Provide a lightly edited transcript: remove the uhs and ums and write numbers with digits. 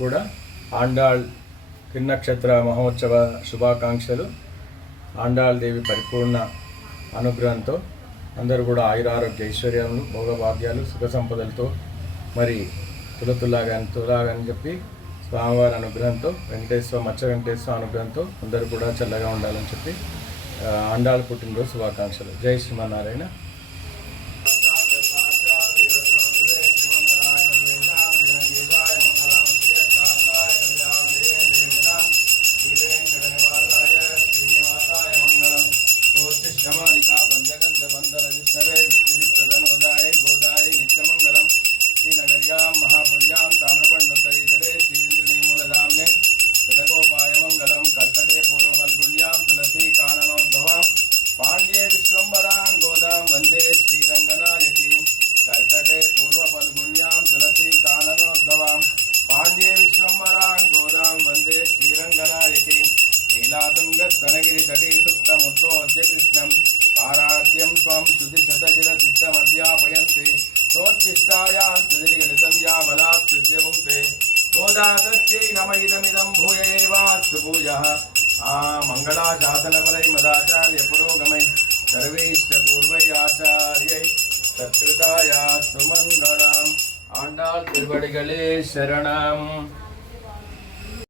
కూడా ఆండాళ్ తిరునక్షత్ర మహోత్సవ శుభాకాంక్షలు. ఆండాళ్ దేవి పరిపూర్ణ అనుగ్రహంతో అందరూ కూడా ఆయురారోగ్య ఐశ్వర్యాలు, భోగభాగ్యాలు, సుఖ సంపదలతో మరి తులాగని చెప్పి స్వామివారి అనుగ్రహంతో మచ్చ వెంకటేశ్వర అనుగ్రహంతో అందరూ కూడా చల్లగా ఉండాలని చెప్పి ఆండాళ్ పుట్టినరోజు శుభాకాంక్షలు. జై శ్రీమన్నారాయణ. मंगलाशासनपरै मदाचार्य पुरोगमै सर्वैश्च पूर्वैराचार्यै तत्कृतायास्तु मङ्गलम्. आण्डाळ் திருவடிகளே शरणम्.